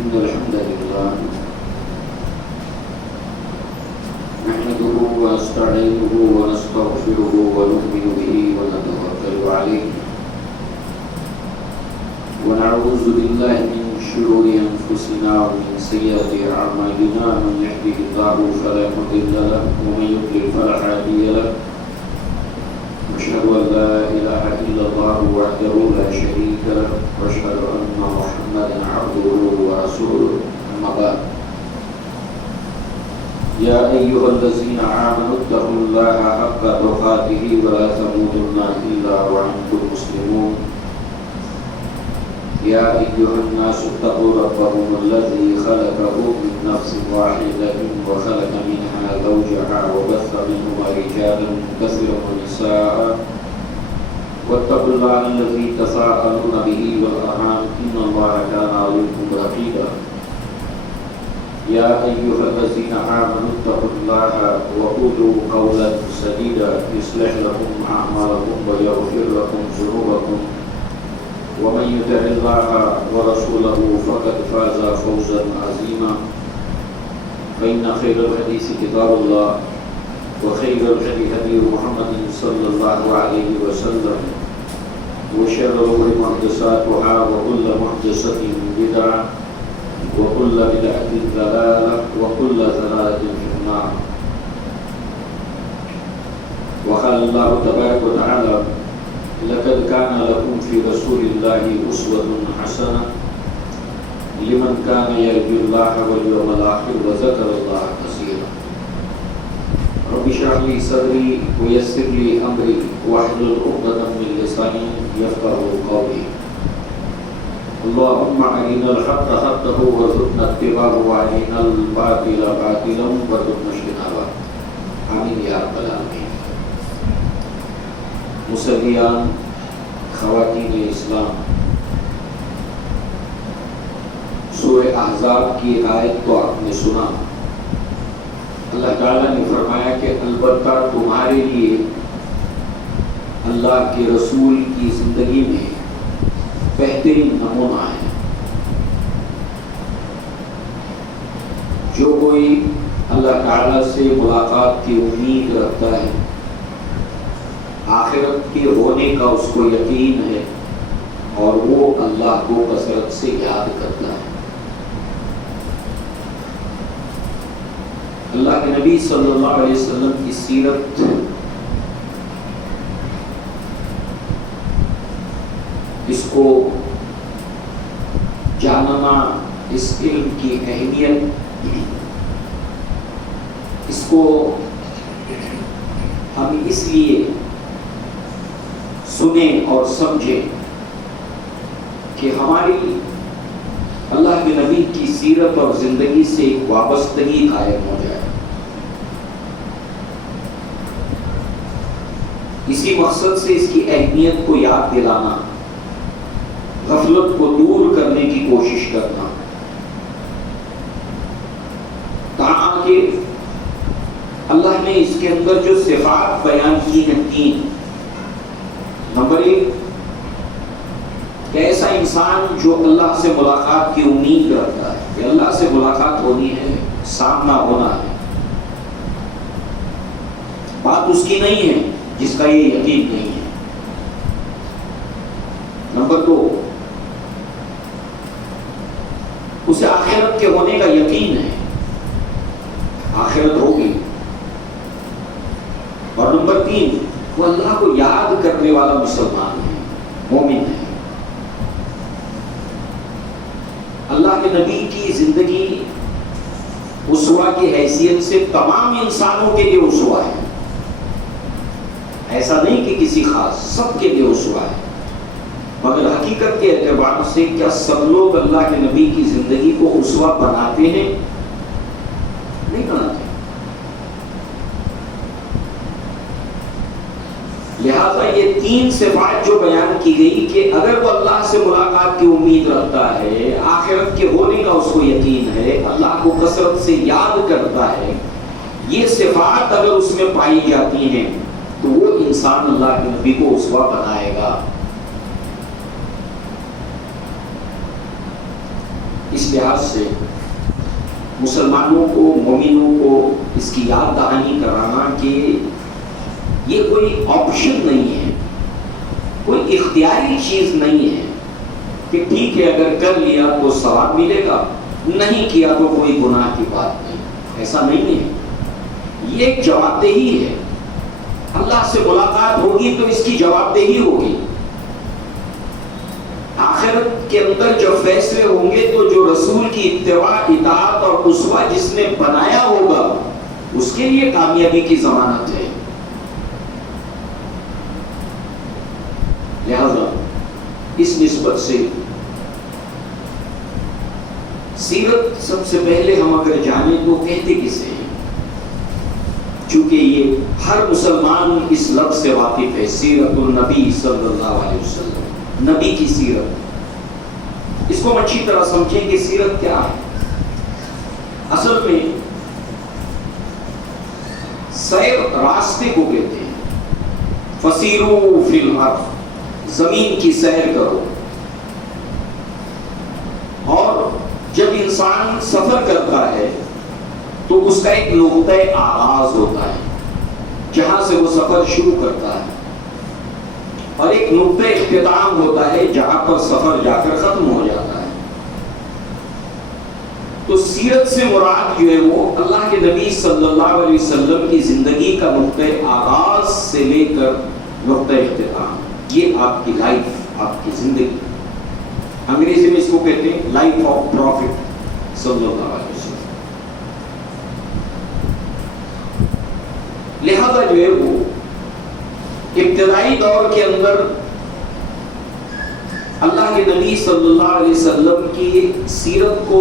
إن الحمد لله نحمده ونستعينه ونستغفره ونؤمن به ونتوكل عليه ونعوذ بالله من شرور أنفسنا ومن سيئات أعمالنا من يهده الله فلا مضل له ومن يضلل فلا هادي له أشهد أن لا إله إلا الله وحده لا شريك له وأشهد أن محمدا عبده ورسوله أما بعد يا أيها الذين آمنوا اتقوا الله حق تقاته ولا تموتن إلا وأنتم مسلمون يا أيها الناس اتقوا ربكم الذي خلقكم من نفس واحدة وخلق منها زوجها وبث منهما رجالا كثيرا ونساء واتقوا الله الذي تساءلون به والأرحام إن الله كان عليكم رقيبا يا أيها الذين آمنوا اتقوا الله وقولوا قولا سديدا يصلح لكم أعمالكم ويغفر لكم ذنوبكم ومن يطع الله ورسوله فقد فاز فوزا عظيما فإن خير الحديث كتاب الله وخير الهدي هدي محمد صلى الله عليه وسلم وشر الأمور محدثاتها وكل محدثة بدعة وكل بدعة ضلالة وكل ضلالة في النار. وقال الله تبارك وتعالى لقد كان لكم في رسول الله أسوة حسنة لمن كان يرجو الله واليوم الآخر وذكر الله كثيرا. رب اشرح لي صدري ويسر لي أمري واحلل عقدة من لساني يفقهوا قولي. اللهم أرنا الحق حقا وارزقنا اتباعه وأرنا الباطل باطلا وارزقنا اجتنابه. آمين يا رب العالمين. مسلیان، خواتین اسلام، سورہ احزاب کی آیت کو آپ نے سنا. اللہ تعالیٰ نے فرمایا کہ البتہ تمہارے لیے اللہ کے رسول کی زندگی میں بہترین نمونہ ہے. جو کوئی اللہ تعالیٰ سے ملاقات کی امید رکھتا ہے، آخرت کے ہونے کا اس کو یقین ہے اور وہ اللہ کو کثرت سے یاد کرتا ہے. اللہ کے نبی صلی اللہ علیہ وسلم کی سیرت اس کو جاننا، اس علم کی اہمیت، اس کو ہم اس لیے سنیں اور سمجھیں کہ ہماری اللہ کے نبی کی سیرت اور زندگی سے ایک وابستگی قائم ہو جائے. اسی مقصد سے اس کی اہمیت کو یاد دلانا، غفلت کو دور کرنے کی کوشش کرنا، تاکہ اللہ نے اس کے اندر جو صفات بیان کی ہیں تین. نمبر ایک کہ ایسا انسان جو اللہ سے ملاقات کی امید رکھتا ہے کہ اللہ سے ملاقات ہونی ہے، سامنا ہونا ہے، بات اس کی نہیں ہے جس کا یہ یقین نہیں ہے. نمبر دو، اسے آخرت کے ہونے کا یقین ہے، آخرت ہوگی. اور نمبر تین، وہ اللہ کو یاد کرنے والا مسلمان ہے، مومن ہے. اللہ کے نبی کی زندگی اسوہ کی حیثیت سے تمام انسانوں کے لیے اسوہ ہے. ایسا نہیں کہ کسی خاص، سب کے لیے اسوہ ہے. مگر حقیقت کے اعتبار سے کیا سب لوگ اللہ کے نبی کی زندگی کو اسوہ بناتے ہیں؟ نہیں بناتے. لہذا یہ تین صفات جو بیان کی گئی کہ اگر وہ اللہ سے ملاقات کی امید رکھتا ہے، آخرت کے ہونے کا اس کو یقین ہے، اللہ کو کثرت سے یاد کرتا ہے، یہ صفات اگر اس میں پائی جاتی ہیں تو وہ انسان اللہ کے نبی کو اسوہ بنائے گا. اس لحاظ سے مسلمانوں کو، مومنوں کو اس کی یاد دہانی کرانا کہ یہ کوئی آپشن نہیں ہے، کوئی اختیاری چیز نہیں ہے کہ ٹھیک ہے اگر کر لیا تو ثواب ملے گا، نہیں کیا تو کوئی گناہ کی بات نہیں، ایسا نہیں ہے۔ یہ ایک جواب دہی ہے، اللہ سے ملاقات ہوگی تو اس کی جواب دہی ہوگی۔ آخرت کے اندر جو فیصلے ہوں گے تو جو رسول کی اتباع، اطاعت اور اسوہ جس نے بنایا ہوگا اس کے لیے کامیابی کی ضمانت ہے۔ لہذا اس نسبت سے سیرت سب سے پہلے ہم اگر جانیں تو کہتے کسے ہیں، چونکہ یہ ہر مسلمان اس لفظ سے واقف ہے، سیرت النبی صلی اللہ علیہ وسلم، نبی کی سیرت۔ اس کو ہم اچھی طرح سمجھیں کہ سیرت کیا ہے۔ اصل میں سیر راستے کو کہتے ہیں، فسیرو فی الارض، زمین کی سیر کرو۔ اور جب انسان سفر کرتا ہے تو اس کا ایک نقطۂ آغاز ہوتا ہے جہاں سے وہ سفر شروع کرتا ہے، اور ایک نقطۂ اختتام ہوتا ہے جہاں پر سفر جا کر ختم ہو جاتا ہے۔ تو سیرت سے مراد جو ہے وہ اللہ کے نبی صلی اللہ علیہ وسلم کی زندگی کا نقطۂ آغاز سے لے کر نقطۂ اختتام، یہ آپ کی لائف، آپ کی زندگی۔ انگریزی میں اس کو کہتے ہیں لائف آف پروفٹ صلی اللہ علیہ وسلم۔ لہذا جو ہے وہ ابتدائی دور کے اندر اللہ کے نبی صلی اللہ علیہ وسلم کی سیرت کو،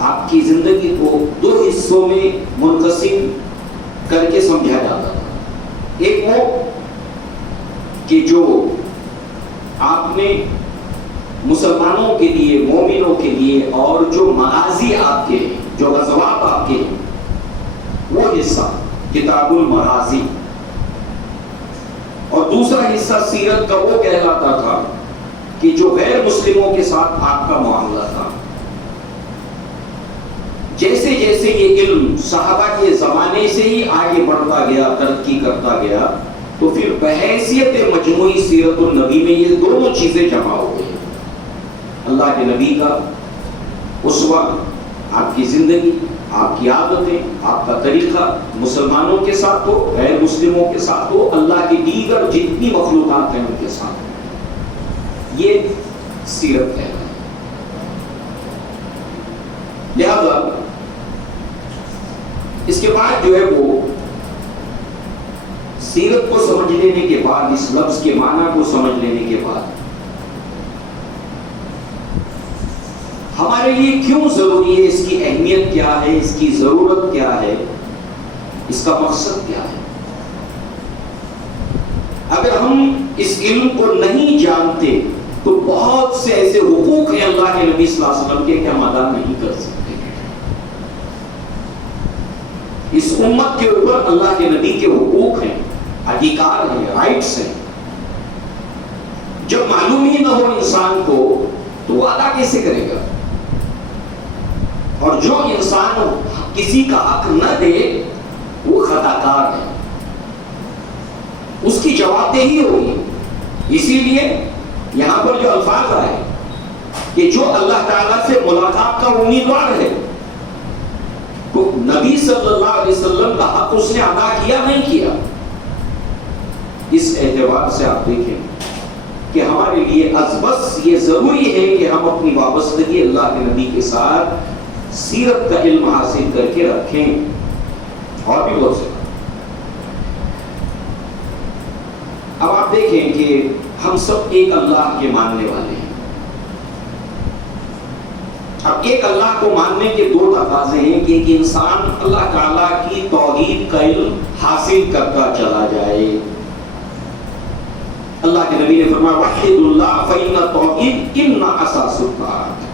آپ کی زندگی کو دو حصوں میں منقسم کر کے سمجھا جاتا تھا۔ ایک وہ کہ جو آپ نے مسلمانوں کے لیے، مومنوں کے لیے، اور جو مغازی آپ کے ہیں، جو غزوات آپ کے ہیں، وہ حصہ کتاب المغازی، اور دوسرا حصہ سیرت کا وہ کہلاتا تھا کہ جو غیر مسلموں کے ساتھ آپ کا معاملہ تھا۔ جیسے جیسے یہ علم صحابہ کے زمانے سے ہی آگے بڑھتا گیا، ترقی کرتا گیا، تو پھر بحیثیت مجموعی سیرت النبی میں یہ دونوں چیزیں جمع ہو گئی۔ اللہ کے نبی کا اسوہ، آپ کی زندگی، آپ کی عادتیں، آپ کا طریقہ، مسلمانوں کے ساتھ ہو، غیر مسلموں کے ساتھ ہو، اللہ کی دیگر جتنی مخلوقات ہیں ان کے ساتھ ہو، یہ سیرت ہے۔ لہذا اس کے بعد جو ہے وہ سیرت کو سمجھ لینے کے بعد، اس لفظ کے معنی کو سمجھ لینے کے بعد، ہمارے لیے کیوں ضروری ہے، اس کی اہمیت کیا ہے، اس کی ضرورت کیا ہے، اس کا مقصد کیا ہے۔ اگر ہم اس علم کو نہیں جانتے تو بہت سے ایسے حقوق ہیں اللہ کے نبی صلی اللہ علیہ وسلم کے کہ ہم ادا نہیں کر سکتے۔ اس امت کے اوپر اللہ کے نبی کے حقوق ہیں، ادھیکار ہیں، رائٹس ہیں۔ جب معلوم ہی نہ ہو انسان کو تو وہ ادا کیسے کرے گا؟ اور جو انسان کسی کا حق نہ دے وہ خطا کار ہے، اس کی جواب دہی ہوگی۔ اسی لیے یہاں پر جو الفاظ آئے کہ جو اللہ تعالیٰ سے ملاقات کا امیدوار ہے، تو نبی صلی اللہ علیہ وسلم کا حق اس نے ادا کیا نہیں کیا۔ اس اعتبار سے آپ دیکھیں کہ ہمارے لیے از بس یہ ضروری ہے کہ ہم اپنی وابستگی اللہ کے نبی کے ساتھ سیرت کا علم حاصل کر کے رکھیں، اور بھی بہت سے۔ اب آپ دیکھیں کہ ہم سب ایک اللہ کے ماننے والے ہیں۔ اب ایک اللہ کو ماننے کے دو تقاضے ہیں کہ ایک انسان اللہ تعالیٰ کی توحید کا علم حاصل کرتا چلا جائے۔ اللہ کے نبی نے فرمایا وحید اللہ فإن التوحید ان اساس الطاعت،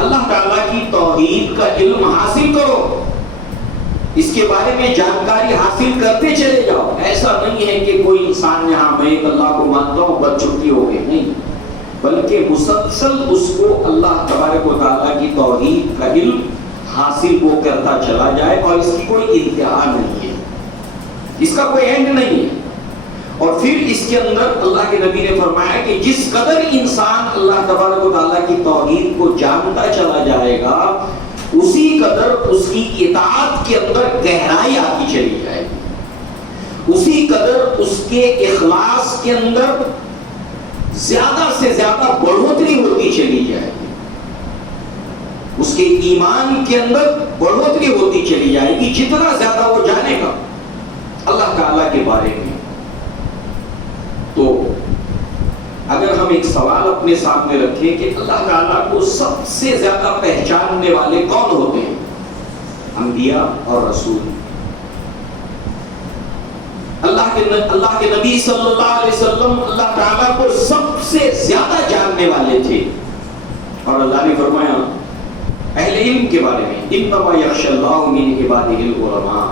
اللہ تعالیٰ کی توحید کا علم حاصل کرو، اس کے بارے میں جانکاری حاصل کرتے چلے جاؤ۔ ایسا نہیں ہے کہ کوئی انسان یہاں میں ایک اللہ کو مانتا ہوں بس چھٹی ہو گئی، نہیں، بلکہ مسلسل اس کو اللہ تبارک و تعالیٰ کی توحید کا علم حاصل وہ کرتا چلا جائے، اور اس کی کوئی انتہا نہیں ہے، اس کا کوئی اینڈ نہیں ہے۔ اور پھر اس کے اندر اللہ کے نبی نے فرمایا کہ جس قدر انسان اللہ تبارک و تعالیٰ کی توحید کو جانتا چلا جائے گا، اسی قدر اس کی اطاعت کے اندر گہرائی آتی چلی جائے گی، اسی قدر اس کے اخلاص کے اندر زیادہ سے زیادہ بڑھوتری ہوتی چلی جائے گی، اس کے ایمان کے اندر بڑھوتری ہوتی چلی جائے گی، جتنا زیادہ وہ جانے گا اللہ تعالیٰ کے بارے میں۔ تو اگر ہم ایک سوال اپنے سامنے رکھیں کہ اللہ تعالیٰ کو سب سے زیادہ پہچاننے والے کون ہوتے ہیں؟ انبیاء اور رسول۔ اللہ کے نبی صلی اللہ علیہ وسلم اللہ تعالیٰ کو سب سے زیادہ جاننے والے تھے، اور اللہ نے فرمایا اہل علم کے بارے میں انما یخشی اللہ من عبادہ العلماء،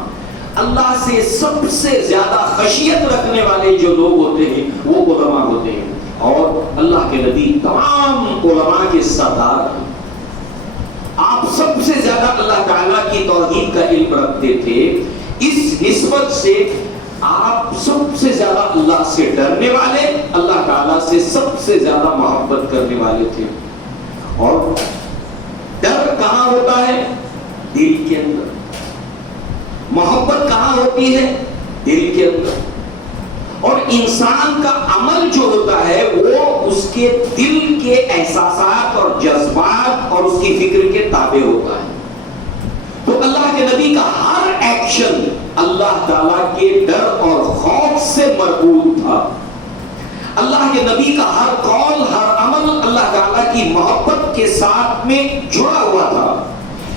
اللہ سے سب سے زیادہ خشیت رکھنے والے جو لوگ ہوتے ہیں وہ علماء ہوتے ہیں، اور اللہ کے نبی تمام علماء کے سردار ہیں۔ آپ سب سے زیادہ اللہ تعالیٰ کی توحید کا علم رکھتے تھے، اس نسبت سے آپ سب سے زیادہ اللہ سے ڈرنے والے، اللہ تعالیٰ سے سب سے زیادہ محبت کرنے والے تھے۔ اور ڈر کہاں ہوتا ہے؟ دل کے اندر۔ محبت کہاں ہوتی ہے؟ دل کے اندر۔ اور انسان کا عمل جو ہوتا ہے وہ اس کے دل کے احساسات اور جذبات اور اس کی فکر کے تابع ہوتا ہے۔ تو اللہ کے نبی کا ہر ایکشن اللہ تعالیٰ کے ڈر اور خوف سے مربوط تھا۔ اللہ کے نبی کا ہر قول، ہر عمل اللہ تعالیٰ کی محبت کے ساتھ میں جڑا ہوا تھا۔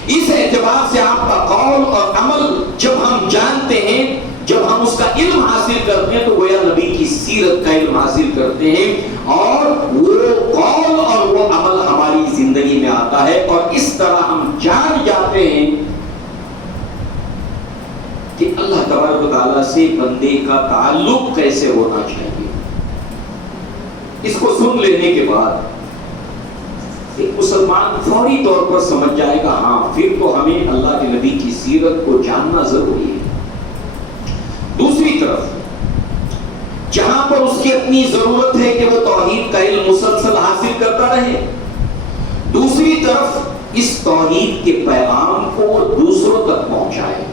اس اعتبار سے آپ کا قول اور عمل جب ہم جانتے ہیں، جب ہم اس کا علم حاصل کرتے ہیں، تو گویا نبی کی سیرت کا علم حاصل کرتے ہیں، اور وہ قول اور وہ عمل ہماری زندگی میں آتا ہے، اور اس طرح ہم جان جاتے ہیں کہ اللہ تبارک و تعالیٰ سے بندے کا تعلق کیسے ہونا چاہیے۔ اس کو سن لینے کے بعد ایک مسلمان فوری طور پر سمجھ جائے گا ہاں پھر تو ہمیں اللہ کے نبی کی سیرت کو جاننا ضروری ہے۔ دوسری طرف جہاں پر اس کی اپنی ضرورت ہے کہ وہ توحید کا علم مسلسل حاصل کرتا رہے، دوسری طرف اس توحید کے پیغام کو دوسروں تک پہنچائے۔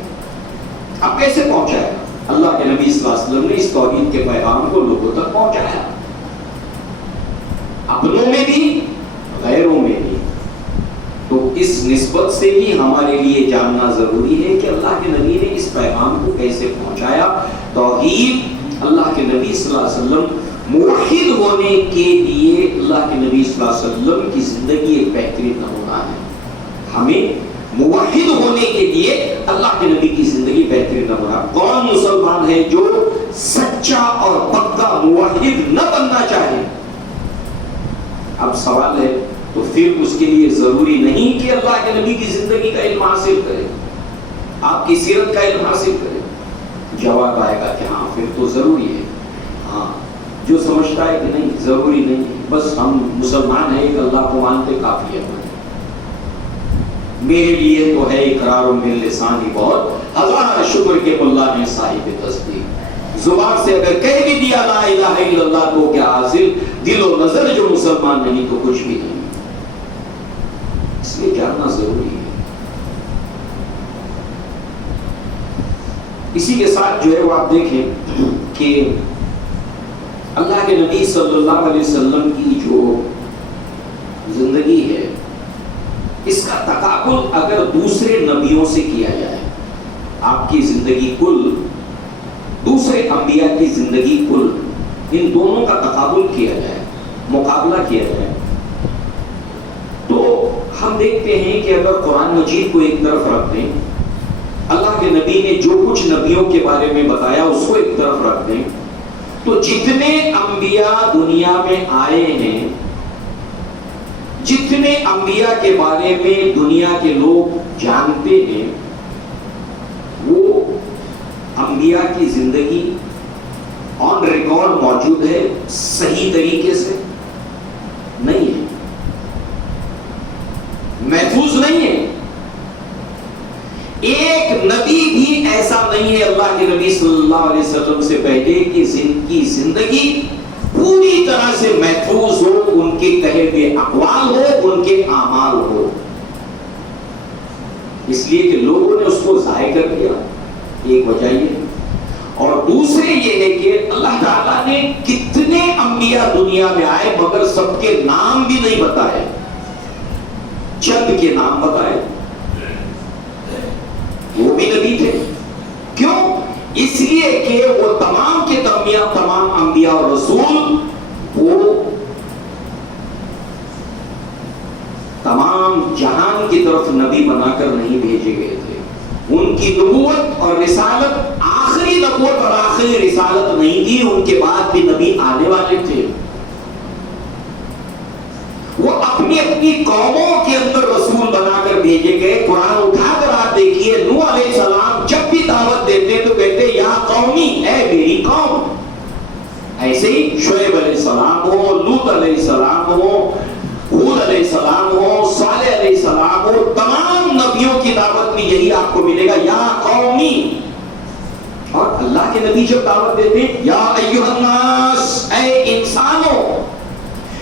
اب کیسے پہنچائے؟ اللہ کے نبی صلی اللہ علیہ وسلم نے اس توحید کے پیغام کو لوگوں تک پہنچایا، اپنوں میں بھی غیروں میں بھی۔ تو اس نسبت سے بھی ہمارے لیے جاننا ضروری ہے کہ اللہ کے نبی نے اس پیغام کو کیسے پہنچایا۔ توحید اللہ کے نبی صلی اللہ علیہ وسلم موحد ہونے کے لیے اللہ کے نبی صلی اللہ علیہ وسلم کی زندگی ایک بہترین نمونہ ہے۔ ہمیں موحد ہونے کے لیے اللہ کے نبی کی زندگی بہترین نمونہ۔ کون مسلمان ہے جو سچا اور پکا موحد نہ بننا چاہے؟ اب سوال ہے تو پھر اس کے لیے ضروری نہیں کہ اللہ کے نبی کی زندگی کا علم حاصل کرے، آپ کی سیرت کا علم حاصل کرے؟ جواب آئے گا کہ ہاں پھر تو ضروری ہے۔ ہاں جو سمجھتا ہے کہ نہیں ضروری نہیں، بس ہم مسلمان ہیں کہ اللہ کو مانتے کافی ہے، میرے لیے تو ہے اقرار باللسان ہی بہت، ہزار شکر کے اللہ نے صاحب تصدیق۔ زبان سے اگر کہہ بھی دیا لا الہ الا اللہ تو کیا حاصل، دل و نظر جو مسلمان نہیں تو کچھ بھی نہیں۔ اس لیے جاننا ضروری ہے۔ اسی کے ساتھ جو ہے وہ آپ دیکھیں کہ اللہ کے نبی صلی اللہ علیہ وسلم کی جو زندگی ہے اس کا تقابل اگر دوسرے نبیوں سے کیا جائے، آپ کی زندگی کل دوسرے انبیاء کی زندگی کل، ان دونوں کا تقابل کیا جائے، مقابلہ کیا جائے، تو ہم دیکھتے ہیں کہ اگر قرآن مجید کو ایک طرف رکھ دیں، اللہ کے نبی نے جو کچھ نبیوں کے بارے میں بتایا اس کو ایک طرف رکھ دیں، تو جتنے انبیاء دنیا میں آئے ہیں، جتنے انبیاء کے بارے میں دنیا کے لوگ جانتے ہیں، وہ انبیاء کی زندگی آن ریکارڈ موجود ہے صحیح طریقے سے، ایسا نہیں ہے اللہ کے نبی صلی اللہ علیہ وسلم سے پہلے کہ جن کی زندگی پوری طرح سے محفوظ ہو، ان کے کہے ہوئے اقوال ہو، ان کے اعمال ہو، اس لیے کہ لوگوں نے اس کو ضائع کر دیا، ایک وجہ یہ، اور دوسرے یہ ہے کہ اللہ تعالیٰ نے کتنے انبیاء دنیا میں آئے مگر سب کے نام بھی نہیں بتائے، چند کے نام بتائے، وہ بھی نبی تھے، کیوں؟ اس لیے کہ وہ تمام کے تمام انبیاء اور رسول وہ تمام جہان کی طرف نبی بنا کر نہیں بھیجے گئے تھے، ان کی نبوت اور رسالت آخری نبوت اور آخری رسالت نہیں تھی، ان کے بعد بھی نبی آنے والے تھے، وہ اپنی اپنی قوموں کے اندر رسول بنا کر بھیجے گئے۔ قرآن اٹھا کر آپ دیکھیے، نوح علیہ السلام جب بھی دعوت دیتے تو کہتے یا قومی، اے میری قوم، ایسے ہی شعیب علیہ السلام ہو، لوط علیہ السلام ہو، ہود علیہ السلام ہو، صالح علیہ السلام ہو، تمام نبیوں کی دعوت میں یہی آپ کو ملے گا، یا قومی۔ اور اللہ کے نبی جب دعوت دیتے ہیں یا ایھا الناس، اے انسانوں،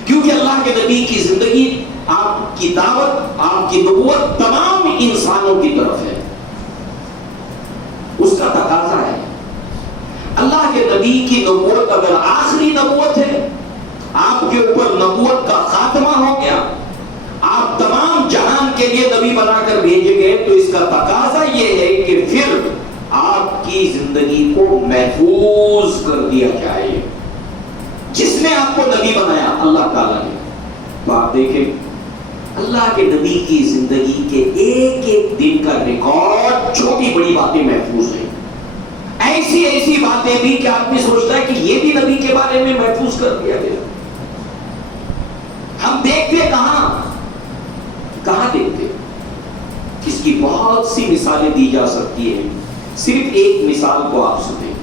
کیونکہ اللہ کے نبی کی زندگی، آپ کی دعوت، آپ کی نبوت تمام انسانوں کی طرف ہے، اس کا تقاضا ہے۔ اللہ کے نبی کی نبوت اگر آخری نبوت ہے، آپ کے اوپر نبوت کا خاتمہ ہو گیا، آپ تمام جہان کے لیے نبی بنا کر بھیجے گئے، تو اس کا تقاضا یہ ہے کہ پھر آپ کی زندگی کو محفوظ کر دیا جائے۔ جس نے آپ کو نبی بنایا؟ اللہ تعالیٰ نے۔ تو آپ دیکھیں اللہ کے نبی کی زندگی کے ایک ایک دن کا ریکارڈ، چھوٹی بڑی باتیں محفوظ ہیں، ایسی باتیں بھی کہ آدمی سوچتا ہے کہ یہ بھی نبی کے بارے میں محفوظ کر دیا گیا۔ ہم دیکھتے کہاں دیکھتے؟ اس کی بہت سی مثالیں دی جا سکتی ہیں، صرف ایک مثال کو آپ سنیں،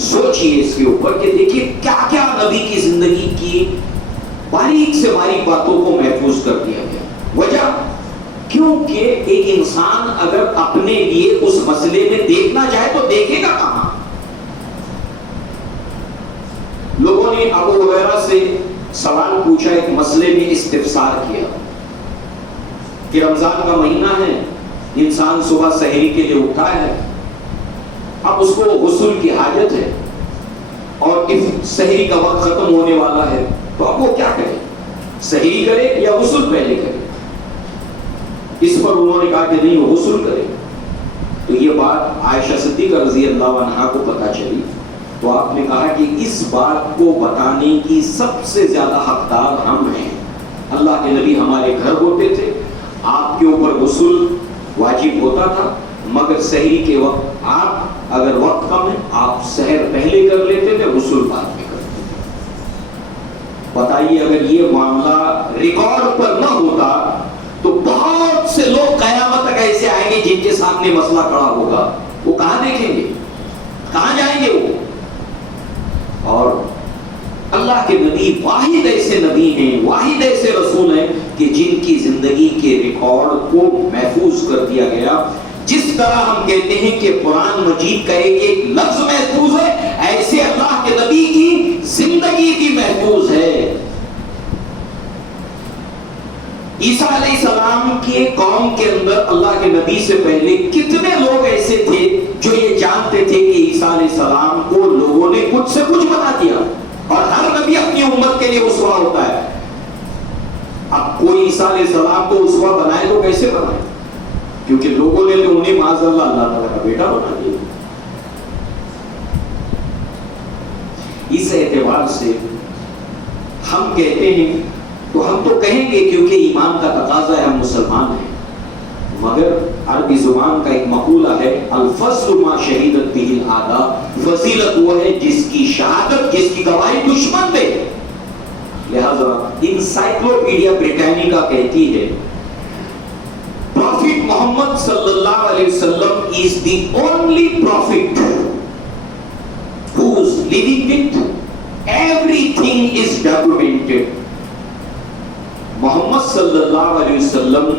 سوچئے اس کے اوپر کہ دیکھیے کیا کیا نبی کی زندگی کی باریک سے باریک باتوں کو محفوظ کر دیا گیا۔ وجہ کیونکہ ایک انسان اگر اپنے لیے اس مسئلے میں دیکھنا چاہے تو دیکھے گا کہاں؟ لوگوں نے ابو ہریرہ سے سوال پوچھا، ایک مسئلے میں استفسار کیا کہ رمضان کا مہینہ ہے، انسان صبح سحری کے لیے اٹھا ہے، اب اس کو غسل کی حاجت ہے اور سحری کا وقت ختم ہونے والا ہے، تو اب وہ کیا کرے؟ سحری کرے یا غسل پہلے کرے؟ اس پر انہوں نے کہا کہ نہیں، وہ غسل کرے۔ تو یہ بات عائشہ صدیقہ رضی اللہ عنہا کو پتہ چلی، تو آپ نے کہا کہ اس بات کو بتانے کی سب سے زیادہ حقدار ہم ہیں۔ اللہ کے نبی ہمارے گھر ہوتے تھے، آپ کے اوپر غسل واجب ہوتا تھا، مگر سحری کے وقت آپ اگر وقت کم ہے آپ سحر پہلے کر لیتے تھے، غسل بعد میں کرتے تھے۔ بتائیے اگر یہ معاملہ ریکارڈ پر نہ ہوتا تو بہت سے لوگ قیامت تک ایسے آئیں گے جن کے سامنے مسئلہ کھڑا ہوگا، وہ کہاں دیکھیں گے؟ کہاں جائیں گے وہ؟ اور اللہ کے نبی واحد ایسے نبی ہیں، واحد ایسے رسول ہیں کہ جن کی زندگی کے ریکارڈ کو محفوظ کر دیا گیا۔ جس طرح ہم کہتے ہیں کہ قرآن مجید کا ایک لفظ محفوظ ہے، ایسے اللہ کے نبی کی زندگی بھی محفوظ ہے۔ عیسیٰ علیہ السلام کے قوم کے اندر اللہ کے نبی سے پہلے کتنے لوگ ایسے تھے جو یہ جانتے تھے کہ عیسیٰ علیہ السلام کو لوگوں نے کچھ سے کچھ بنا دیا، اور ہر نبی اپنی امت کے لیے اسوہ ہوتا ہے۔ اب کوئی عیسیٰ علیہ السلام کو اسوہ بنائے تو کیسے بنائے؟ کیونکہ لوگوں نے تو انہیں معاذ اللہ اللہ تعالیٰ کا بیٹا بنا دیا۔ اس اعتبار سے ہم کہتے ہیں تو ہم تو کہیں گے کیونکہ ایمان کا تقاضا ہے، ہم مسلمان ہیں، مگر عربی زبان کا ایک مقولہ ہے الفضل ما شہیدت بہ الاعداء، فضیلت وہ ہے جس کی شہادت، جس کی گواہی دشمن دے۔ لہذا انسائکلوپیڈیا بریٹانیکا کہتی ہے پروفٹ محمد صلی اللہ علیہ وسلم is the only prophet whose living with everything is documented۔ محمد صلی اللہ علیہ وسلم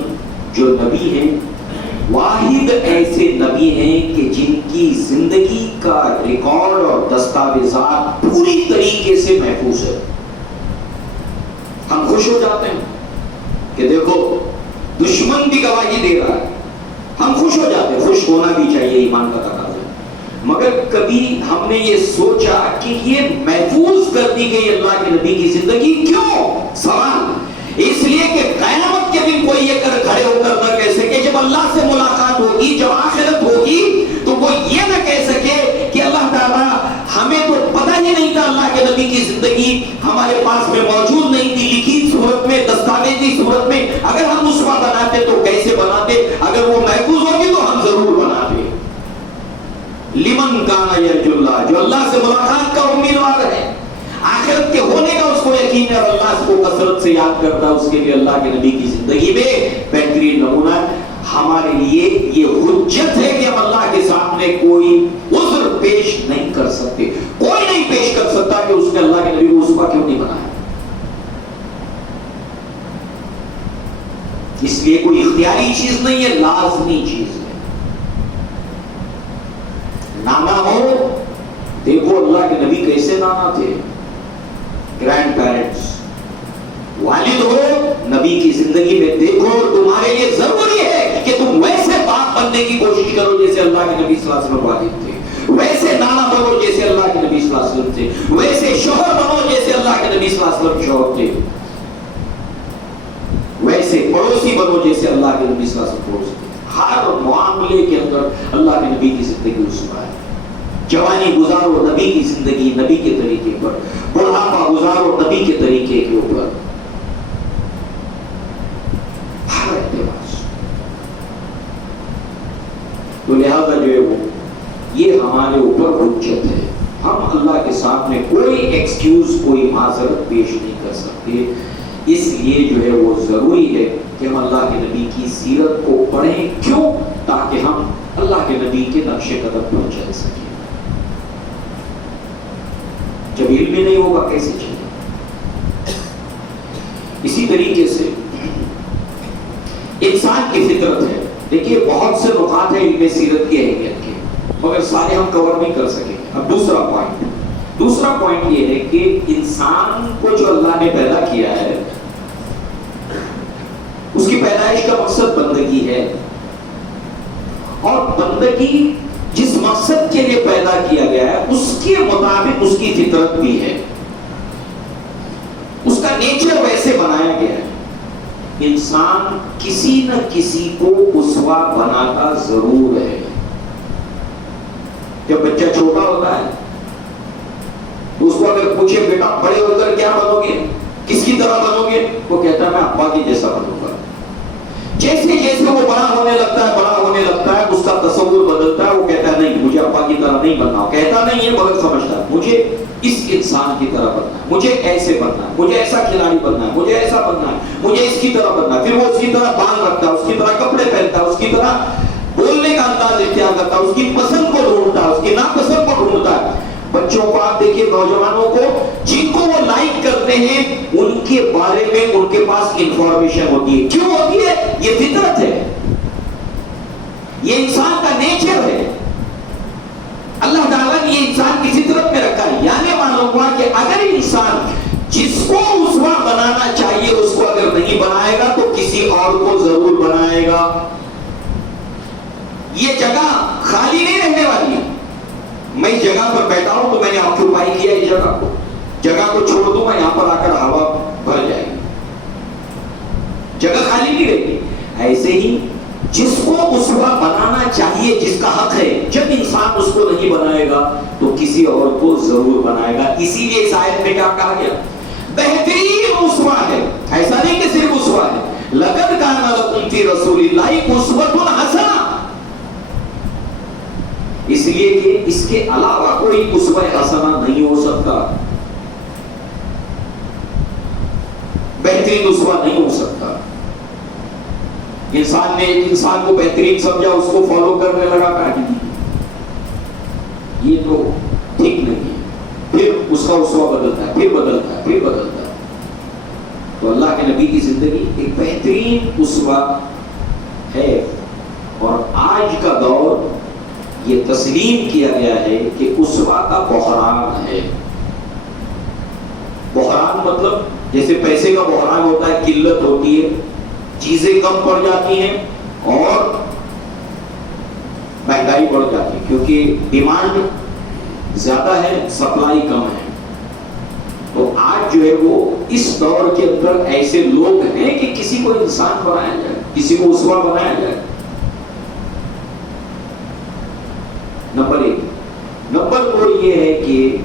جو نبی ہیں واحد ایسے نبی ہیں کہ جن کی زندگی کا ریکارڈ اور دستاویزات پوری طریقے سے محفوظ ہے. ہم خوش ہو جاتے ہیں کہ دیکھو دشمن بھی گواہی دے رہا ہے, ہم خوش ہو جاتے ہیں. خوش ہونا بھی چاہیے, ایمان کا تقاضا ہے. مگر کبھی ہم نے یہ سوچا کہ یہ محفوظ کر دی گئی اللہ کے نبی کی زندگی کیوں؟ سوال اس لیے کہ قیامت کے دن کوئی یہ کھڑے ہو کر نہ کہہ سکے, جب اللہ سے ملاقات ہوگی, جب آخرت ہوگی, تو وہ یہ نہ کہہ سکے کہ اللہ تعالیٰ ہمیں تو پتہ ہی نہیں تھا, اللہ کے نبی کی زندگی ہمارے پاس میں موجود نہیں تھی لکھی صورت میں, دستاویزی صورت میں. اگر ہم اسوا بناتے تو کیسے بناتے؟ اگر وہ محفوظ ہوگی تو ہم ضرور بناتے. لمن کان یرجو اللہ, جو اللہ سے ملاقات کا امیدوار ہے, آخرت کے ہونے کا اس کو یقین ہے اور اللہ اس کو کثرت سے یاد کرتا ہے, اس کے لیے اللہ کے نبی کی زندگی میں بہترین نمونہ ہے. ہمارے لیے یہ حجت ہے کہ ہم اللہ کے سامنے کوئی عذر پیش نہیں کر سکتے. کوئی نہیں پیش کر سکتا کہ اس نے اللہ کے نبی کو اسوا کیوں نہیں بنایا. اس لیے کوئی اختیاری چیز نہیں ہے, لازمی چیز ہے. نانا ہو, دیکھو اللہ کے نبی کیسے نانا تھے, گرینڈ پیرنٹس. والد ہو, نبی کی زندگی میں دیکھو, تمہارے لیے ضروری ہے کہ تم ویسے باپ بننے کی کوشش کرو جیسے اللہ کے نبی صلی اللہ علیہ وسلم والد تھے, ویسے نانا بنو جیسے اللہ کے نبی صلی اللہ علیہ وسلم تھے, ویسے شوہر بنو جیسے اللہ کے نبی صلی اللہ علیہ وسلم شوہر تھے, ویسے پڑوسی بنو جیسے اللہ کے نبی صلی اللہ علیہ وسلم پڑوسی تھے. ہر معاملے کے اندر اللہ کے نبی کی زندگی اسوا ہے. جوانی گزارو نبی کی زندگی, نبی کے طریقے پر. بڑھاپا گزارو نبی کے طریقے کے اوپر. ہر اعتبار سے. تو لہذا جو ہے وہ یہ ہمارے اوپر حجت ہے. ہم اللہ کے سامنے کوئی ایکسکیوز, کوئی معذرت پیش نہیں کر سکتے. اس لیے جو ہے وہ ضروری ہے کہ ہم اللہ کے نبی کی سیرت کو پڑھیں. کیوں؟ تاکہ ہم اللہ کے نبی کے نقش قدم پر چل سکیں. جب علم نہیں ہوگا کیسے چلے؟ اسی طریقے سے انسان کی فطرت ہے. دیکھیے بہت سے نقاط ہیں علم سیرت کی اہمیت کے, مگر سارے ہم کور نہیں کر سکیں. اب دوسرا پوائنٹ یہ ہے کہ انسان کو جو اللہ نے پیدا کیا ہے, اس کی پیدائش کا مقصد بندگی ہے, اور بندگی جس مقصد کے لیے پیدا کیا گیا ہے اس کے مطابق اس کی فطرت بھی ہے, اس کا نیچر ویسے بنایا گیا ہے. انسان کسی نہ کسی کو اسوا بناتا ضرور ہے. جب بچہ چھوٹا ہوتا ہے تو اس کو اگر پوچھے بیٹا بڑے ہو کر کیا بنو گے, کس کی طرح بنو گے, وہ کہتا ہے میں ابا کی جیسا بنوں گا. جیسے جیسے وہ بڑا ہونے لگتا ہے اس کا تصور بدلتا ہے. وہ کہتا ہے نہیں مجھے ابا کی طرح نہیں بننا. کہتا نہیں ہے مگر سمجھتا ہے مجھے اس انسان کی طرح بننا ہے, مجھے ایسے بننا ہے, مجھے ایسا کھلاڑی بننا ہے, مجھے ایسا بننا ہے, مجھے اس کی طرح بننا ہے. پھر وہ اس کی طرح بال رکھتا ہے, اس کی طرح کپڑے پہنتا ہے, اس کی طرح بولنے کا انداز اختیار کرتا ہے, اس کی پسند کو ڈھونڈتا ہے, اس کی ناپسند کو ڈھونڈتا ہے. بچوں کو آپ دیکھیے, نوجوانوں کو, جن کو وہ لائک کرتے ہیں ان کے بارے میں ان کے پاس انفارمیشن ہوتی ہے. کیوں ہوتی ہے؟ یہ فطرت ہے, یہ انسان کا نیچر ہے. اللہ تعالیٰ نے یہ انسان کی فطرت میں رکھا ہے. یعنی معلوم ہوا کہ اگر انسان جس کو اسوا بنانا چاہیے اس کو اگر نہیں بنائے گا تو کسی اور کو ضرور بنائے گا. یہ جگہ خالی نہیں رہنے والی. میں اس جگہ پر بیٹھا ہوں تو میں نے آکوپائی کیا اس جگہ کو, جگہ کو چھوڑ دوں میں یہاں پر آ کر ہوا بھر جائے گی, جگہ خالی نہیں رہے گی. ایسے ہی جس کو اسوا بنانا چاہیے, جس کا حق ہے, جب انسان اس کو نہیں بنائے گا تو کسی اور کو ضرور بنائے گا. اسی لیے اس آیت میں کیا کہا گیا؟ بہترین اسوا ہے. ایسا نہیں کہ صرف اسوا ہے. لقد کان لکم فی رسول اللہ اسوۃ حسنہ. اس لیے کہ اس کے علاوہ کوئی اسوہ حسنہ نہیں ہو سکتا, بہترین اسوہ نہیں ہو سکتا. انسان نے ایک انسان کو بہترین سمجھا, اس کو فالو کرنے لگا, کہا یہ تو ٹھیک نہیں ہے. پھر اس کا اسوہ بدلتا ہے, پھر بدلتا ہے. تو اللہ کے نبی کی زندگی ایک بہترین اسوہ ہے, اور آج کا دور یہ تسلیم کیا گیا ہے کہ اسوا کا بحران ہے. بحران مطلب جیسے پیسے کا بحران ہوتا ہے، قلت ہوتی ہے، چیزیں کم پڑ جاتی ہیں اور مہنگائی بڑھ جاتی ہے کیونکہ ڈیمانڈ زیادہ ہے، سپلائی کم ہے. تو آج جو ہے وہ اس دور کے اندر ایسے لوگ ہیں کہ کسی کو انسان بنایا جائے، کسی کو اسوا بنایا جائے. نمبر 1. نمبر 2 یہ ہے کہ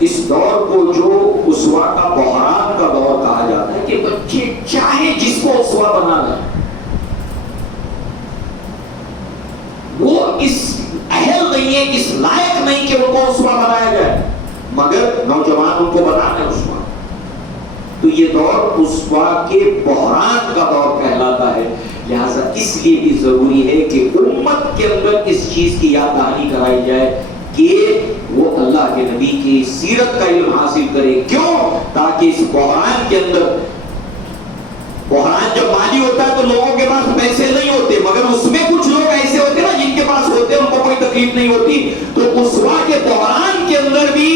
اس دور کو جو اسوا کا بحران کا دور کہا جاتا ہے کہ بچے چاہے جس کو اسوا بنا لیں، وہ اس اہل نہیں ہے، اس لائق نہیں کہ ان کو اسوا بنایا جائے، مگر نوجوان ان کو بنا لیں اسوا. تو یہ دور اسوا کے بحران کا دور کہلاتا ہے. لہذا اس لیے بھی ضروری ہے کہ امت کے اندر اس چیز کی یاد دہانی کرائی جائے کہ وہ اللہ کے نبی کی سیرت کا علم حاصل کرے. کیوں؟ تاکہ اس بحران کے اندر، بحران جب مالی ہوتا ہے تو لوگوں کے پاس پیسے نہیں ہوتے، مگر اس میں کچھ لوگ ایسے ہوتے ہیں نا جن کے پاس ہوتے ہیں ان کو کوئی تکلیف نہیں ہوتی. تو اسوا کے بحران کے اندر بھی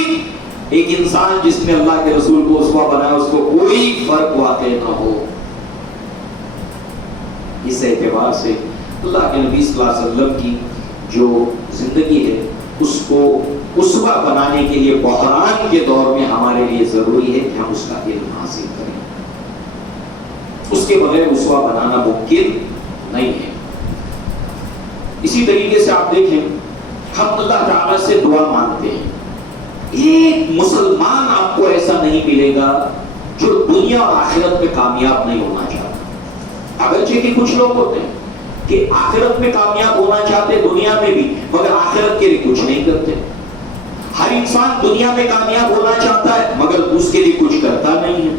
ایک انسان جس نے اللہ کے رسول کو اسوا بنایا اس کو کوئی فرق واقع نہ ہو. اس اعتبار سے اللہ کے نبی صلی اللہ علیہ وسلم کی جو زندگی ہے اس کو اسوا بنانے کے لیے بحران کے دور میں ہمارے لیے ضروری ہے کہ ہم اس کا علم حاصل کریں. اس کے بغیر اسوا بنانا ممکن نہیں ہے. اسی طریقے سے آپ دیکھیں ہم اللہ تعالیٰ سے دعا مانگتے ہیں. ایک مسلمان آپ کو ایسا نہیں ملے گا جو دنیا اور آخرت میں کامیاب نہیں ہونا چاہتا. اگرچہ کہ کچھ لوگ ہوتے ہیں کہ آخرت میں کامیاب ہونا چاہتے دنیا میں بھی، مگر آخرت کے لیے کچھ نہیں کرتے. ہر انسان دنیا میں کامیاب ہونا چاہتا ہے مگر اس کے لیے کچھ کرتا نہیں ہے.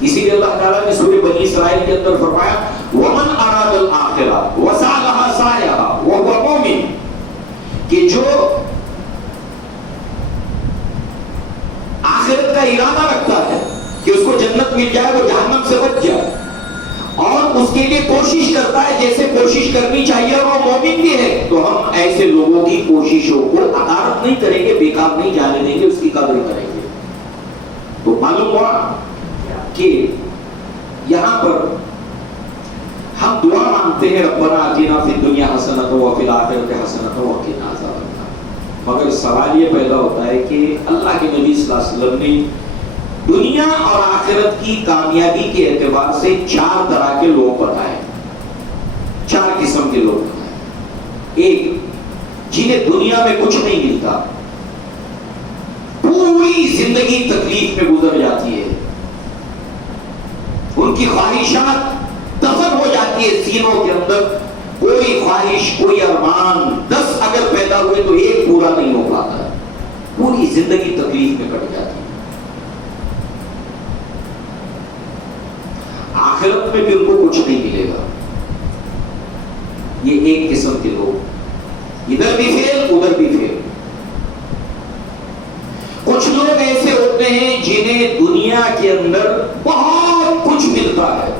اسی لیے اللہ تعالیٰ نے سورہ بنی اسرائیل کے اندر فرمایا وَمَنْ أَرَادَ الْآخِرَةَ وَسَعَى سَعْيَهَا وَهُوَ مُؤْمِنٌ، کہ جو آخرت کا ارادہ رکھتا ہے کہ اس کو جنت مل جائے، وہ جہنم سے بچ جائے، اور اس کے لیے کوشش کرتا ہے جیسے کوشش کرنی چاہیے اور وہ مومن بھی ہے، تو ہم ایسے لوگوں کی کوششوں کو عطارت نہیں کریں گے، بیکار نہیں جانے دیں گے، اس کی قدر کریں گے. تو معلوم ہوا کہ یہاں پر ہم دعا مانگتے ہیں ربنا آتنا فی الدنیا حسنۃ وفی الآخرۃ حسنۃ وقنا عذاب النار، مگر سوال یہ پیدا ہوتا ہے کہ اللہ کے نبی صلی اللہ علیہ وسلم نے دنیا اور آخرت کی کامیابی کے اعتبار سے 4 طرح کے لوگ بتائے، 4 قسم کے لوگ بتائے. ایک، جنہیں دنیا میں کچھ نہیں ملتا، پوری زندگی تکلیف میں گزر جاتی ہے، ان کی خواہشات دفن ہو جاتی ہے سینوں کے اندر، کوئی خواہش کوئی ارمان 10 اگر پیدا ہوئے تو ایک پورا نہیں ہو پاتا، پوری زندگی تکلیف میں کٹ جاتی ہے. آخرت میں بھی ان کو کچھ نہیں ملے گا. یہ ایک قسم کے لوگ، ادھر بھی فیل ادھر بھی فیل. کچھ لوگ ایسے ہوتے ہیں جنہیں دنیا کے اندر بہت کچھ ملتا ہے،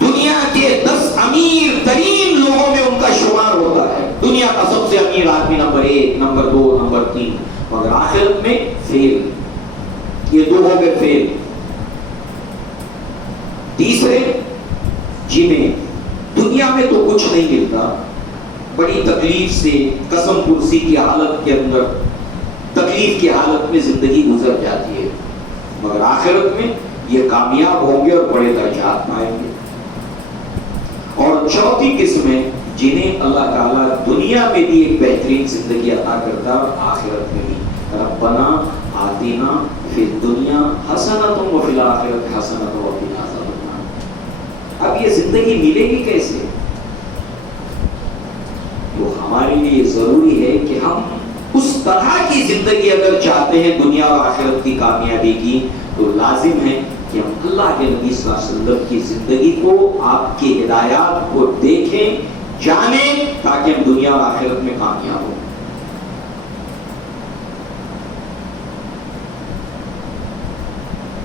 دنیا کے 10 امیر ترین لوگوں میں ان کا شمار ہوتا ہے، دنیا کا سب سے امیر آدمی نمبر 1 نمبر 2 نمبر 3، مگر آخرت میں فیل. یہ 2 ہو گئے فیل. تیسرے، جنہیں دنیا میں تو کچھ نہیں ملتا، بڑی تکلیف سے قسم پرسی کی حالت کے اندر، تکلیف کی حالت میں زندگی گزر جاتی ہے، مگر آخرت میں یہ کامیاب ہوں گے اور بڑے درجات پائیں گے. اور چوتھی قسم ہے جنہیں اللہ تعالیٰ دنیا میں بھی ایک بہترین زندگی عطا کرتا ہے اور آخرت میں بھی. ربنا آتنا فی الدنیا حسنۃ وفی الآخرۃ حسنۃ وقنا عذاب النار. اب یہ زندگی ملے گی کیسے؟ تو ہمارے لیے ضروری ہے کہ ہم اس طرح کی زندگی اگر چاہتے ہیں دنیا اور آخرت کی کامیابی کی، تو لازم ہے کہ ہم اللہ کے نبی صلی اللہ علیہ وسلم کی زندگی کو، آپ کی ہدایات کو دیکھیں، جانیں، تاکہ ہم دنیا اور آخرت میں کامیاب ہوں.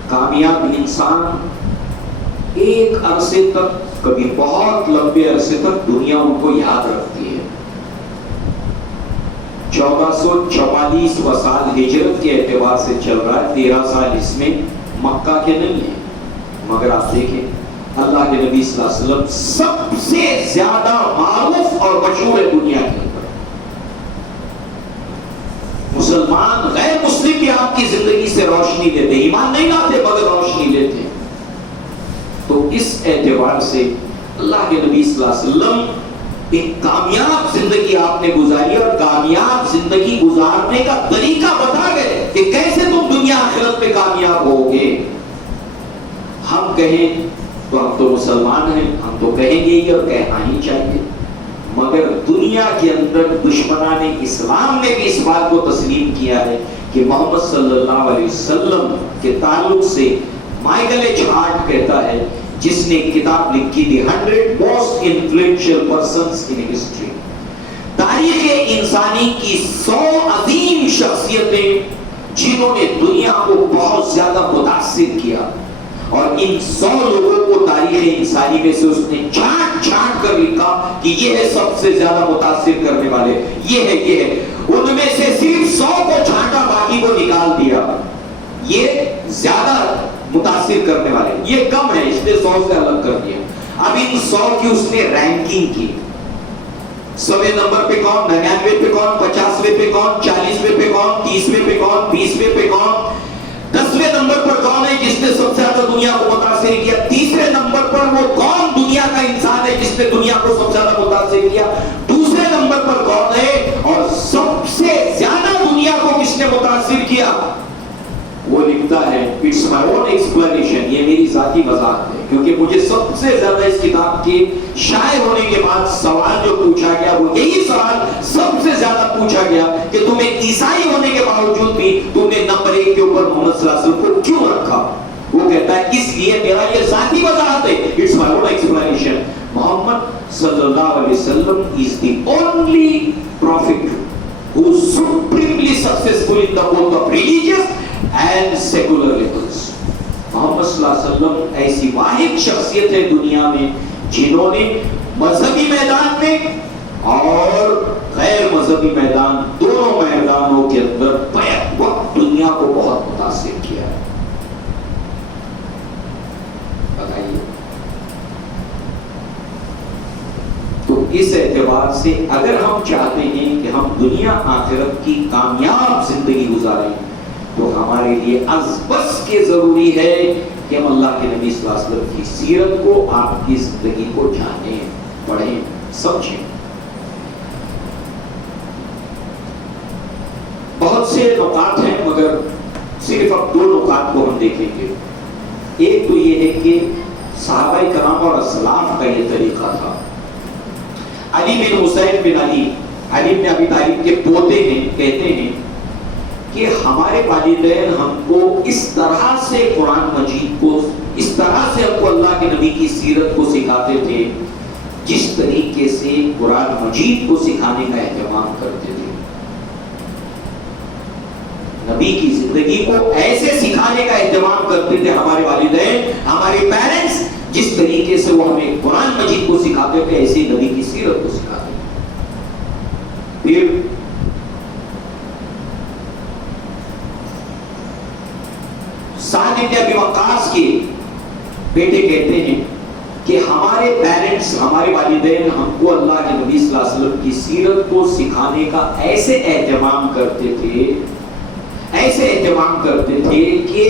کامیاب انسان ایک عرصے تک کبھی بہت لمبے عرصے تک دنیا ان کو یاد رکھتی ہے۔ 1444 سال ہجرت کے اعتبار سے چل رہا ہے، 13 سال اس میں مکہ کے نہیں ہیں، مگر آپ دیکھیں اللہ کے نبی صلی اللہ علیہ وسلم سب سے زیادہ معروف اور مشہور ہے دنیا کے اندر۔ مسلمان غیر مسلم بھی آپ کی زندگی سے روشنی لیتے، ایمان نہیں لاتے مگر روشنی لیتے۔ تو اس اعتبار سے اللہ کے نبی صلی اللہ علیہ وسلم ایک کامیاب زندگی آپ نے گزاری، اور کامیاب زندگی گزارنے کا طریقہ بتا گئے کہ کیسے تم دنیا آخرت میں کامیاب ہوگے۔ ہم کہیں تو ہم تو مسلمان ہیں، ہم تو کہیں گے ہی اور کہنا ہی چاہیے، مگر دنیا کے اندر دشمنان اسلام نے بھی اس بات کو تسلیم کیا ہے کہ محمد صلی اللہ علیہ وسلم کے تعلق سے مائیکل ایچ ہارٹ کہتا ہے، جس نے کتاب لکھی تھی 100 most influential persons in history, تاریخ انسانی کی 100 عظیم شخصیتیں جنہوں نے دنیا کو بہت زیادہ متاثر کیا، اور ان 100 لوگوں کو تاریخ انسانی میں سے اس نے چھانٹ چھانٹ کر لکھا کہ یہ ہے سب سے زیادہ متاثر کرنے والے، یہ ہے ان میں سے صرف 100 کو چھانٹا، باقی کو نکال دیا، یہ زیادہ متاثر کرنے والے، یہ کم ہے، اس نے 100 سے الگ کر دیا۔ اب ان 100 کی اس نے رینکنگ کی، 100ویں نمبر پہ کون، 99 پہ کون، 50ویں پہ کون، 40ویں پہ کون، 30ویں پہ کون، 20ویں پہ کون، 10ویں نمبر پر کون ہے جس نے سب سے زیادہ دنیا کو متاثر کیا، تیسرے نمبر پر وہ کون دنیا کا انسان ہے جس نے دنیا کو سب سے زیادہ متاثر کیا، دوسرے نمبر پر کون ہے، اور سب سے زیادہ دنیا کو کس نے متاثر کیا۔ وہ لکھتا ہے اٹس مائی اون ایکسپلینیشن، یہ میری ذاتی وضاحت ہے، کیونکہ مجھے سب سے زیادہ اس کتاب کے شائع ہونے کے بعد سوال جو پوچھا گیا وہ یہی سوال سب سے زیادہ پوچھا گیا کہ تمہیں عیسائی ہونے کے باوجود بھی تم نے نمبر 1 کے اوپر محمد صلی اللہ علیہ وسلم کو کیوں رکھا؟ وہ کہتا ہے اس لیے میرا یہ ذاتی وضاحت ہے، اٹس مائی اون ایکسپلینیشن، محمد صلی اللہ علیہ وسلم is the only prophet who is supremely successful in the both of religious and secular levels۔ محمد صلی اللہ علیہ وسلم ایسی واحد شخصیت ہے دنیا میں جنہوں نے مذہبی میدان میں اور غیر مذہبی میدان، دونوں میدانوں کے اندر بیک وقت دنیا کو بہت متاثر کیا ہے۔ بتائیے، تو اس اعتبار سے اگر ہم چاہتے ہیں کہ ہم دنیا آخرت کی کامیاب زندگی گزاریں تو ہمارے لیے از بس کے ضروری ہے کہ ہم اللہ کے نبی صلی اللہ علیہ وسلم کی سیرت کو، آپ کی زندگی کو جانیں، پڑھیں، سمجھیں۔ بہت سے نکات ہیں مگر صرف اب 2 نکات کو ہم دیکھیں گے۔ ایک تو یہ ہے کہ صحابہ کرام اور اسلاف کا یہ طریقہ تھا۔ علی بن حسین بن علی بن ابی طالب کے پوتے ہیں، کہتے ہیں کہ ہمارے والدین ہم کو اس طرح سے قرآن مجید کو، اس طرح سے ہم کو اللہ کے نبی کی سیرت کو سکھاتے تھے جس طریقے سے قرآن مجید کو سکھانے کا اہتمام کرتے تھے۔ نبی کی زندگی کو ایسے سکھانے کا اہتمام کرتے تھے ہمارے والدین، ہمارے پیرنٹس، جس طریقے سے وہ ہمیں قرآن مجید کو سکھاتے تھے ایسے نبی کی سیرت کو سکھاتے تھے۔ پھر سعد بن ابی وقاص کے بیٹے کہتے ہیں کہ ہمارے پیرنٹس، ہمارے والدین ہم کو اللہ کے نبی صلی اللہ علیہ وسلم کی سیرت کو سکھانے کا ایسے اہتمام کرتے تھے کہ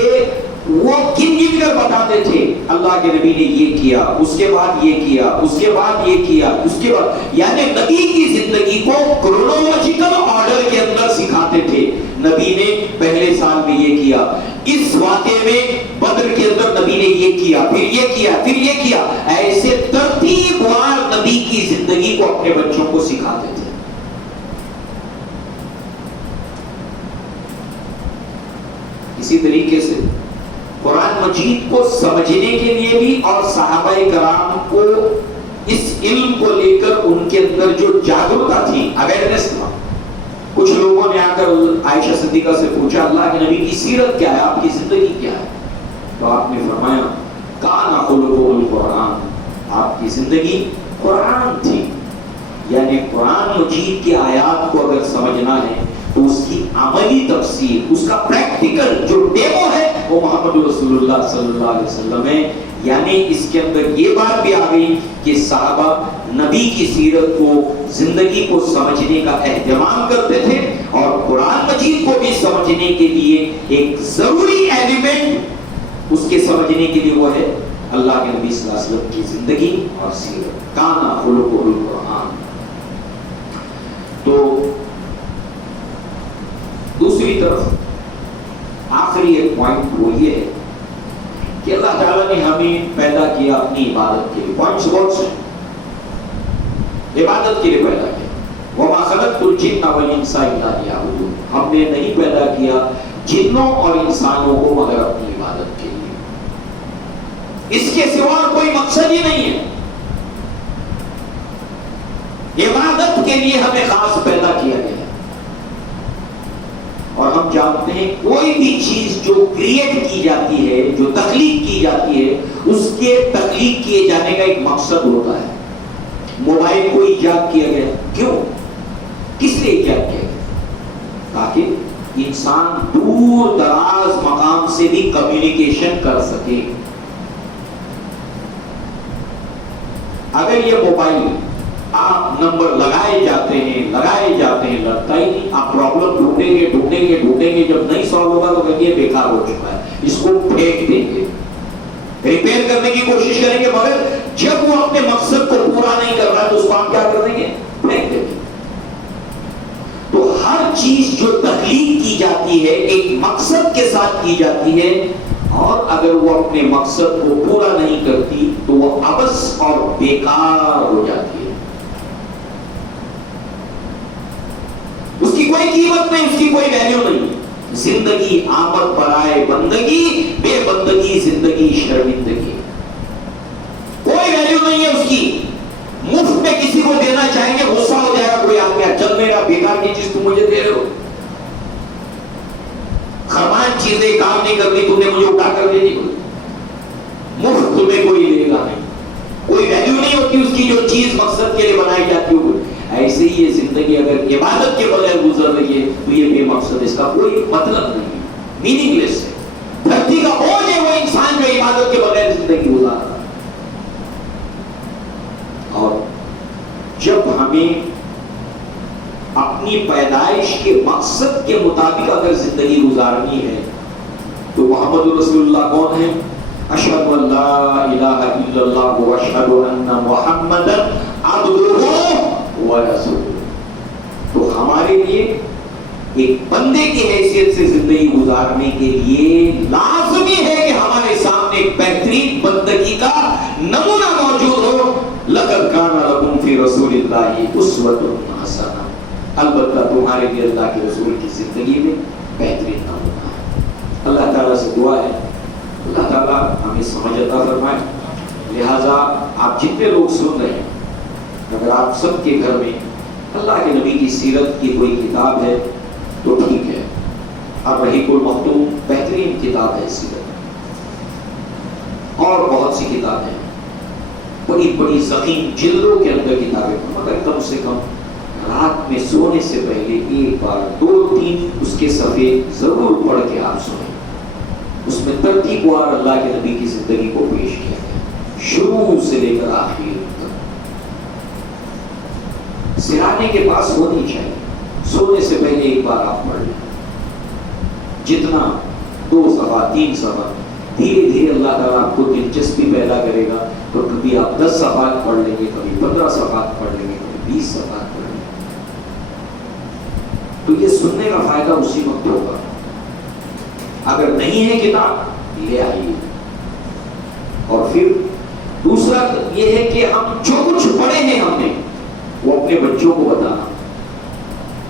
وہ گن گن کر بتاتے تھے اللہ کے نبی نے یہ کیا، اس کے بعد یہ کیا، اس کے بعد یہ کیا، اس کے بعد، یعنی نبی کی زندگی کو کرونالوجیکل آرڈر کے اندر سکھاتے تھے۔ نبی نے پہلے سال میں یہ کیا، اس واقعے میں بدر کے اندر نبی نے یہ کیا، پھر یہ کیا، پھر یہ کیا، ایسے ترتیب وار نبی کی زندگی کو اپنے بچوں کو سکھاتے تھے۔ اسی طریقے سے قرآن مجید کو سمجھنے کے لیے بھی اور صحابہ کرام کو اس علم کو لے کر ان کے اندر جو جاگرتا تھی، اویئرنس تھا۔ کچھ لوگوں نے آ کر عائشہ صدیقہ سے پوچھا اللہ کے نبی کی سیرت کیا ہے، آپ کی زندگی کیا ہے؟ تو آپ نے فرمایا کان خلقہ القرآن، آپ کی زندگی قرآن تھی، یعنی قرآن مجید کی آیات کو اگر سمجھنا ہے تو اس کی عملی تفسیر، اس کا پریکٹیکل جو ڈیمو ہے وہ محمد رسول اللہ صلی اللہ علیہ وسلم ہے. یعنی اس کے اندر یہ بات بھی آ گئی کہ صحابہ نبی کی سیرت کو، زندگی کو سمجھنے کا اہتمام کرتے تھے، اور قرآن مجید کو بھی سمجھنے کے لیے ایک ضروری ایلیمنٹ اس کے سمجھنے کے لیے وہ ہے اللہ کے نبی صلی اللہ علیہ وسلم کی زندگی اور سیرت. کانا خلقہ القرآن. تو دوسری طرف آخری ایک پوائنٹ وہ یہ ہے کہ اللہ تعالیٰ نے ہمیں پیدا کیا اپنی عبادت کے لیے. پوائنٹس بہت سے عبادت کے لیے پیدا کیا. وَمَا خَلَقْتُ الْجِنَّ وَالْإِنسَ إِلَّا لِيَعْبُدُونِ. ہم نے نہیں پیدا کیا جنوں اور انسانوں کو مگر اپنی عبادت کے لیے. اس کے سوا کوئی مقصد ہی نہیں ہے. عبادت کے لیے ہمیں خاص پیدا کیا گیا ہے. اور ہم جانتے ہیں کوئی بھی چیز جو کریٹ کی جاتی ہے، جو تخلیق کی جاتی ہے، اس کے تخلیق کیے جانے کا ایک مقصد ہوتا ہے. موبائل کو ایجاد کیا گیا، کیوں؟ کس لیے ایجاد کیا گیا؟ تاکہ انسان دور دراز مقام سے بھی کمیونیکیشن کر سکے. اگر یہ موبائل آپ نمبر لگائے جاتے ہیں لگتا ہی نہیں. آپ پرابلم ڈھونڈیں گے جب نہیں سالو ہوگا تو کہیں یہ بیکار ہو چکا ہے، اس کو پھینک دیں گے، ریپیئر کرنے کی کوشش کریں گے، مگر جب وہ اپنے مقصد کو پورا نہیں کر رہا ہے تو اس کو ہم کیا کر دیں گے؟ پھینک دیں گے. تو ہر چیز جو تخلیق کی جاتی ہے ایک مقصد کے ساتھ کی جاتی ہے، اور اگر وہ اپنے مقصد کو پورا نہیں کرتی تو وہ عبث اور بیکار ہو جاتی ہے. اس کی کوئی قیمت نہیں، اس کی کوئی ویلیو نہیں. زندگی آمد برائے بندگی، بے بندگی زندگی شرمندگی. کوئی ویلیو نہیں ہے اس کی. مفت میں کسی کو دینا چاہیں گے غصہ ہو جائے گا کوئی آدمی، چل میرا بیکار کی چیز تم مجھے دے رہے ہو، خرمان چیزیں کام نہیں کرتی، تم نے مجھے اٹھا کر دے دی. مفت تمہیں کوئی لے گا نہیں. کوئی ویلیو نہیں ہوتی اس کی جو چیز مقصد کے لیے بنائی جاتی ہو. ایسے ہی یہ زندگی اگر عبادت کے بغیر گزر رہی ہے تو یہ بے مقصد، اس کا کوئی مطلب نہیں، میننگ لیس ہے. دھرتی کا بوجھ ہے وہ انسان جو عبادت کے بغیر زندگی گزار رہا ہے. اور جب ہمیں اپنی پیدائش کے مقصد کے مطابق اگر زندگی گزارنی ہے تو محمد رسول اللہ کون ہے؟ اشہد ان لا الہ الا اللہ واشہد ان محمدا عبدہ ورسولہ. تو ہمارے لیے ایک بندے کی حیثیت سے زندگی گزارنے کے لیے لازمی ہے کہ ہمارے سامنے ایک بہترین بندگی کا نمونہ موجود ہو. لقد کان لکم فی رسول اللہ اسوۃ حسنہ. البتہ تمہارے لیے اللہ کے رسول کی زندگی میں بہترین نمونہ ہے. اللہ تعالیٰ سے دعا ہے اللہ تعالیٰ ہمیں سمجھ عطا فرمائے. لہٰذا آپ جتنے لوگ سن رہے ہیں، اگر آپ سب کے گھر میں اللہ کے نبی کی سیرت کی کوئی کتاب ہے تو ٹھیک ہے. الرحیق المختوم بہترین کتاب ہے سیرت. اور بہت سی کتابیں ہیں، بڑی بڑی ضخیم جلدوں کے اندر کتابیں، مگر کم سے کم رات میں سونے سے پہلے ایک بار 2-3 اس کے صفحے ضرور پڑھ کے آپ سنیں. اس میں ترتیب وار اللہ کے نبی کی زندگی کو پیش کیا گیا، شروع سے لے کر آخر تک. سرانے کے پاس ہونی چاہیے. سونے سے پہلے ایک بار آپ پڑھ لیں. جتنا 2 صفحہ 3 صفحہ، دھیرے دھیرے اللہ تعالیٰ آپ کو دلچسپی پیدا کرے گا. تو کبھی آپ 10 صفحات پڑھ لیں گے، کبھی 15 صفحات پڑھ لیں گے، کبھی 20 صفحات پڑھ لیں گے. تو یہ سننے کا فائدہ اسی وقت ہوگا. اگر نہیں ہے کتاب لے آئیے. اور پھر دوسرا یہ ہے کہ ہم جو کچھ پڑھے ہیں ہم نے وہ اپنے بچوں کو بتانا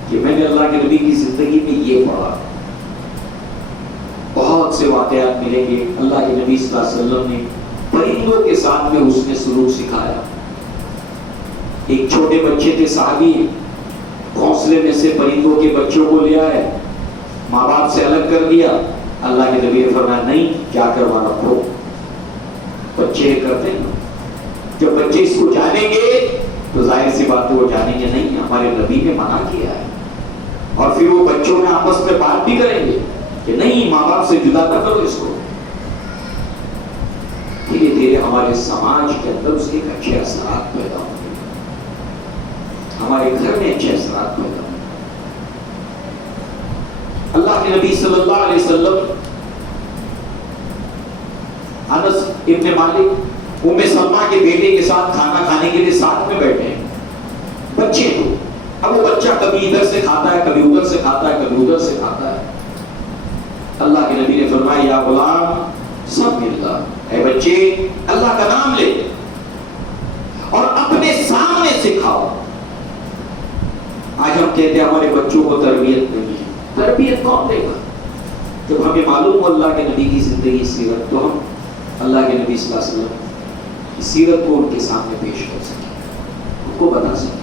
کہ میں نے اللہ کے نبی کی زندگی میں یہ پڑھا. بہت سے واقعات ملیں گے. اللہ کے نبی صلی اللہ علیہ وسلم نے پرندوں کے ساتھ میں حسن سلوک سکھایا. ایک چھوٹے بچے تھے صحابی، گھونسلے میں سے پرندوں کے بچوں کو لے آئے، ماں باپ سے الگ کر دیا. اللہ کے نبی نے فرمایا نہیں، جا کر وہاں رکھو. بچے کرتے ہیں جب بچے اس کو جانیں گے تو ظاہر سی بات ہے وہ جانیں گے نہیں ہمارے نبی نے منع کیا ہے، اور پھر وہ بچوں میں آپس میں بات بھی کریں گے کہ نہیں ماں باپ سے جدا نہ کرو اس کو. دھیرے دھیرے ہمارے سماج کے اندر اس کے اچھے اثرات پیدا ہوں گے، ہمارے گھر میں اچھے اثرات پیدا ہوں گے. اللہ کے نبی صلی اللہ علیہ وسلم انس ابن مالک ام سلمہ کے بیٹے کے ساتھ کھانا کھانے کے لیے ساتھ میں بیٹھے ہیں، بچے تو اب وہ بچہ کبھی ادھر سے کھاتا ہے، کبھی ادھر سے کھاتا ہے، کبھی ادھر سے کھاتا ہے. اللہ کے نبی نے فرمایا یا غلام سب اللہ، اے بچے اللہ کا نام لے اور اپنے سامنے سے کھاؤ. آج ہم کہتے ہیں ہمارے بچوں کو تربیت نہیں ہے، تربیت کون دے گا؟ جب ہمیں معلوم ہو اللہ کے نبی کی زندگی سیرت تو ہم اللہ کے نبی صلی اللہ علیہ وسلم کی سیرت کو ان کے سامنے پیش کر سکیں، ان کو بتا سکیں.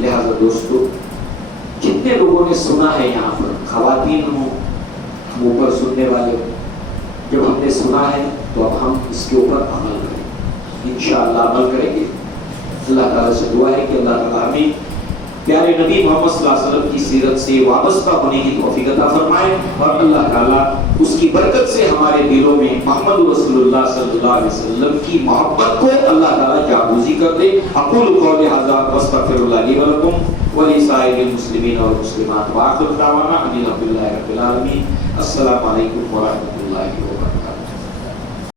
لہذا دوستو جتنے لوگوں نے سنا ہے یہاں پر، خواتین ہوں ہم اوپر سننے والے ہوں، جب ہم نے سنا ہے تو اب ہم اس کے اوپر عمل کریں، انشاءاللہ عمل کریں گے. اللہ تعالیٰ سے دعا ہے کہ اللہ تعالیٰ ہمیں پیارے نبی محمد صلی اللہ علیہ وسلم کی سیرت سے وابستہ ہونے کی توفیق عطا فرمائے، اور اللہ تعالیٰ اس کی برکت سے ہمارے دلوں میں محمد رسول اللہ صلی اللہ علیہ وسلم کی محبت کو اللہ تعالیٰ جاگوزی کر دے. اقول قولی ھذا واستغفر اللہ لی ولکم ولسائر المسلمین والمسلمات، وآخر دعوانا ان الحمد للہ رب العالمین. السلام علیکم ورحمۃ اللہ وبرکاتہ.